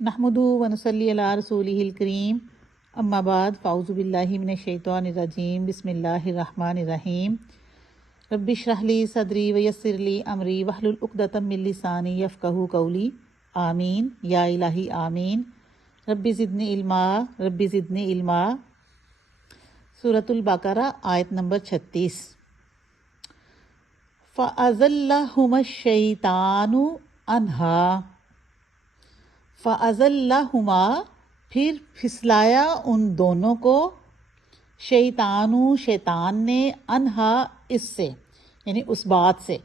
نحمدہ ونصلی علی رسولہ الکریم اما بعد فاعوذ باللہ من الشیطان الرجیم بسم اللہ الرحمن الرحیم رب اشرح لی صدری ویسر لی امری واحلل عقدۃ من لسانی یفقہوا قولی آمین یا الہی آمین رب زدنی علما رب زدنی علما۔ سورۃ البقرہ آیت نمبر 36۔ فَأَزَلَّهُمَا الشَّيْطَانُ عَنْهَا، فَأَزَلَّهُمَا پھر پھسلایا ان دونوں کو، شیطان نے، انہا اس سے، یعنی اس بات سے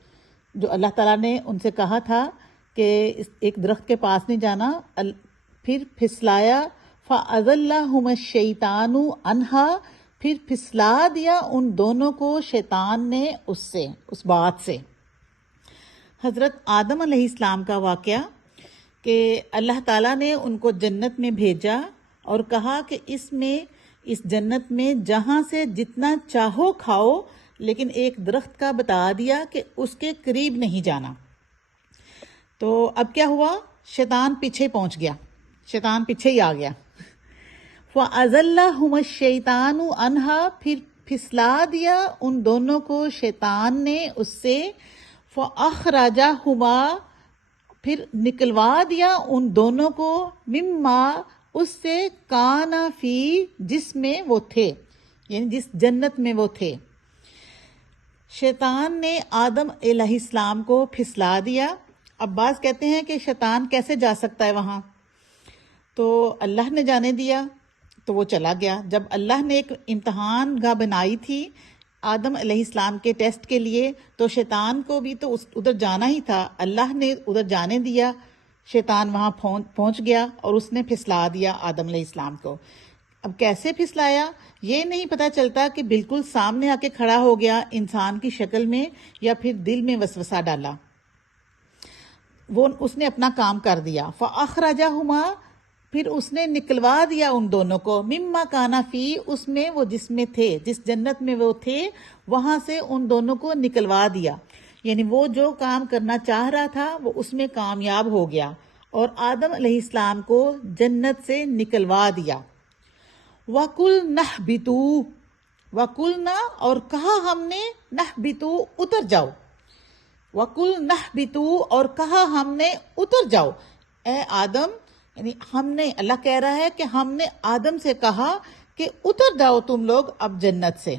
جو اللہ تعالیٰ نے ان سے کہا تھا کہ ایک درخت کے پاس نہیں جانا، پھر پھسلایا، فَأَزَلَّهُمَا الشَّيْطَانُ عَنْهَا پھر پھسلا دیا ان دونوں کو شیطان نے اس سے، اس بات سے۔ حضرت آدم علیہ السلام کا واقعہ کہ اللہ تعالیٰ نے ان کو جنت میں بھیجا اور کہا کہ اس جنت میں جہاں سے جتنا چاہو کھاؤ، لیکن ایک درخت کا بتا دیا کہ اس کے قریب نہیں جانا۔ تو اب کیا ہوا؟ شیطان پیچھے پہنچ گیا، شیطان پیچھے ہی آ گیا۔ فَأَزَلَّهُمَا الشَّيْطَانُ عَنْهَا پھر پھسلا دیا ان دونوں کو شیطان نے اس سے، فَأَخْرَجَهُمَا پھر نکلوا دیا ان دونوں کو، مما اس سے، کانا فی جس میں وہ تھے، یعنی جس جنت میں وہ تھے۔ شیطان نے آدم علیہ السلام کو پھسلا دیا۔ اب بعض کہتے ہیں کہ شیطان کیسے جا سکتا ہے وہاں، تو اللہ نے جانے دیا تو وہ چلا گیا۔ جب اللہ نے ایک امتحان گاہ بنائی تھی آدم علیہ السلام کے ٹیسٹ کے لیے، تو شیطان کو بھی تو ادھر جانا ہی تھا، اللہ نے ادھر جانے دیا، شیطان وہاں پہنچ گیا اور اس نے پھسلا دیا آدم علیہ السلام کو۔ اب کیسے پھسلایا یہ نہیں پتہ چلتا کہ بالکل سامنے آ کے کھڑا ہو گیا انسان کی شکل میں، یا پھر دل میں وسوسہ ڈالا، وہ اس نے اپنا کام کر دیا۔ فَأَخْرَجَهُمَا پھر اس نے نکلوا دیا ان دونوں کو، مما کانا فی اس میں وہ جس میں تھے، جس جنت میں وہ تھے وہاں سے ان دونوں کو نکلوا دیا، یعنی وہ جو کام کرنا چاہ رہا تھا وہ اس میں کامیاب ہو گیا اور آدم علیہ السلام کو جنت سے نکلوا دیا۔ وَقُلْنَا اهْبِطُوا وَقُلْنَا اور کہا ہم نے، نَهْبِطُوا اتر جاؤ، وَقُلْنَا اهْبِطُوا اور کہا ہم نے اتر جاؤ، اے آدم، یعنی ہم نے، اللہ کہہ رہا ہے کہ ہم نے آدم سے کہا کہ اتر جاؤ تم لوگ اب جنت سے۔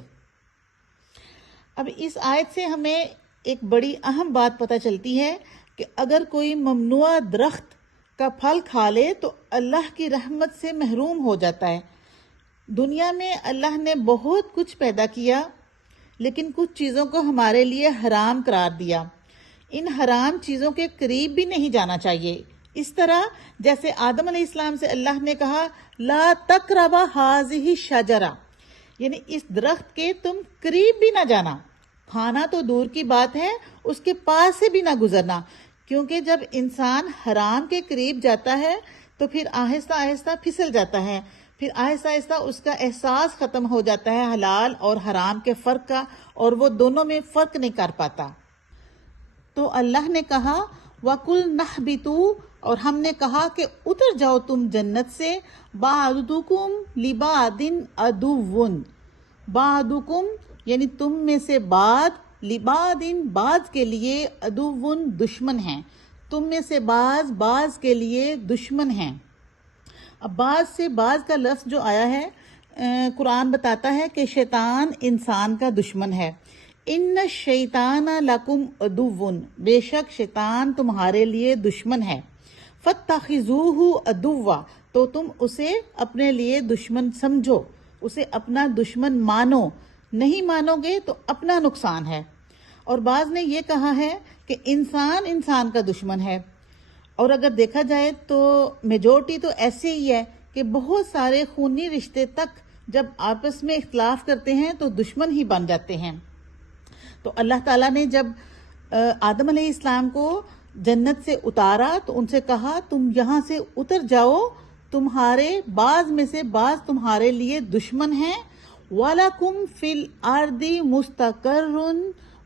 اب اس آیت سے ہمیں ایک بڑی اہم بات پتہ چلتی ہے کہ اگر کوئی ممنوع درخت کا پھل کھا لے تو اللہ کی رحمت سے محروم ہو جاتا ہے۔ دنیا میں اللہ نے بہت کچھ پیدا کیا، لیکن کچھ چیزوں کو ہمارے لیے حرام قرار دیا۔ ان حرام چیزوں کے قریب بھی نہیں جانا چاہیے، اس طرح جیسے آدم علیہ السلام سے اللہ نے کہا لا تقربا ہذہ الشجرہ، یعنی اس درخت کے تم قریب بھی نہ جانا، کھانا تو دور کی بات ہے، اس کے پاس سے بھی نہ گزرنا، کیونکہ جب انسان حرام کے قریب جاتا ہے تو پھر آہستہ آہستہ پھسل جاتا ہے، پھر آہستہ آہستہ اس کا احساس ختم ہو جاتا ہے حلال اور حرام کے فرق کا، اور وہ دونوں میں فرق نہیں کر پاتا۔ تو اللہ نے کہا وَقُلْنَا اهْبِطُوا اور ہم نے کہا کہ اتر جاؤ تم جنت سے، بَعْضُكُمْ لِبَعْضٍ عَدُوٌّ بعضکم یعنی تم میں سے بعض، لِبَعْضٍ بعض کے لیے، عَدُوٌّ دشمن ہیں، تم میں سے بعض کے لیے دشمن ہیں۔ اب بعض سے بعض کا لفظ جو آیا ہے، قرآن بتاتا ہے کہ شیطان انسان کا دشمن ہے۔ ان الشیطان لکم عدو بے شک شیطان تمہارے لیے دشمن ہے، فاتخذوہ عدوا تو تم اسے اپنے لیے دشمن سمجھو، اسے اپنا دشمن مانو، نہیں مانو گے تو اپنا نقصان ہے۔ اور بعض نے یہ کہا ہے کہ انسان کا دشمن ہے، اور اگر دیکھا جائے تو میجورٹی تو ایسے ہی ہے کہ بہت سارے خونی رشتے تک جب آپس میں اختلاف کرتے ہیں تو دشمن ہی بن جاتے ہیں۔ تو اللہ تعالیٰ نے جب آدم علیہ السلام کو جنت سے اتارا تو ان سے کہا تم یہاں سے اتر جاؤ، تمہارے بعض میں سے بعض تمہارے لیے دشمن ہیں، وَلَكُمْ فِي الْأَرْضِ مُسْتَقَرٌّ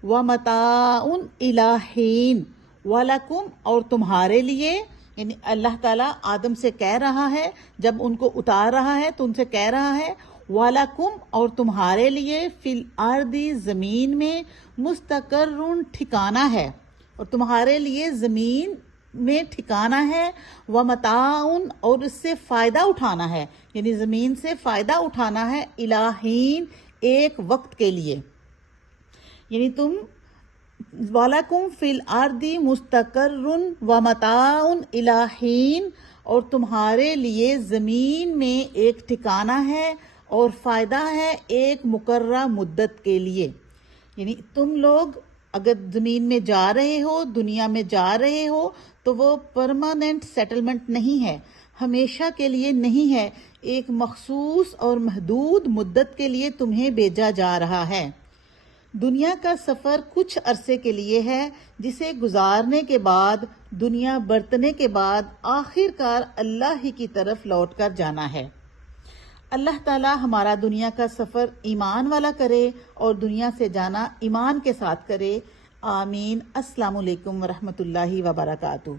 وَمَتَاعٌ إِلَىٰ حِينٍ، وَلَكُمْ اور تمہارے لیے، یعنی اللہ تعالیٰ آدم سے کہہ رہا ہے، جب ان کو اتار رہا ہے تو ان سے کہہ رہا ہے وَلَكُمْ، اور تمہارے لیے فِي الْأَرْضِ، زمین میں، مُسْتَقَرٌّ، ٹھکانہ ہے، اور تمہارے لیے زمین میں ٹھکانہ ہے، وَمَتَاعٌ، اور اس سے فائدہ اٹھانا ہے، یعنی زمین سے فائدہ اٹھانا ہے، إِلَىٰ حِين، ایک وقت کے لیے، یعنی تم وَلَكُمْ فِي الْأَرْضِ مُسْتَقَرٌّ وَمَتَاعٌ إِلَىٰ حِين، اور تمہارے لیے زمین میں ایک ٹھکانہ ہے اور فائدہ ہے ایک مقررہ مدت کے لیے، یعنی تم لوگ اگر زمین میں جا رہے ہو، دنیا میں جا رہے ہو، تو وہ پرماننٹ سیٹلمنٹ نہیں ہے، ہمیشہ کے لیے نہیں ہے، ایک مخصوص اور محدود مدت کے لیے تمہیں بھیجا جا رہا ہے۔ دنیا کا سفر کچھ عرصے کے لیے ہے، جسے گزارنے کے بعد، دنیا برتنے کے بعد، آخر کار اللہ ہی کی طرف لوٹ کر جانا ہے۔ اللہ تعالیٰ ہمارا دنیا کا سفر ایمان والا کرے اور دنیا سے جانا ایمان کے ساتھ کرے، آمین۔ السلام علیکم ورحمۃ اللہ وبرکاتہ۔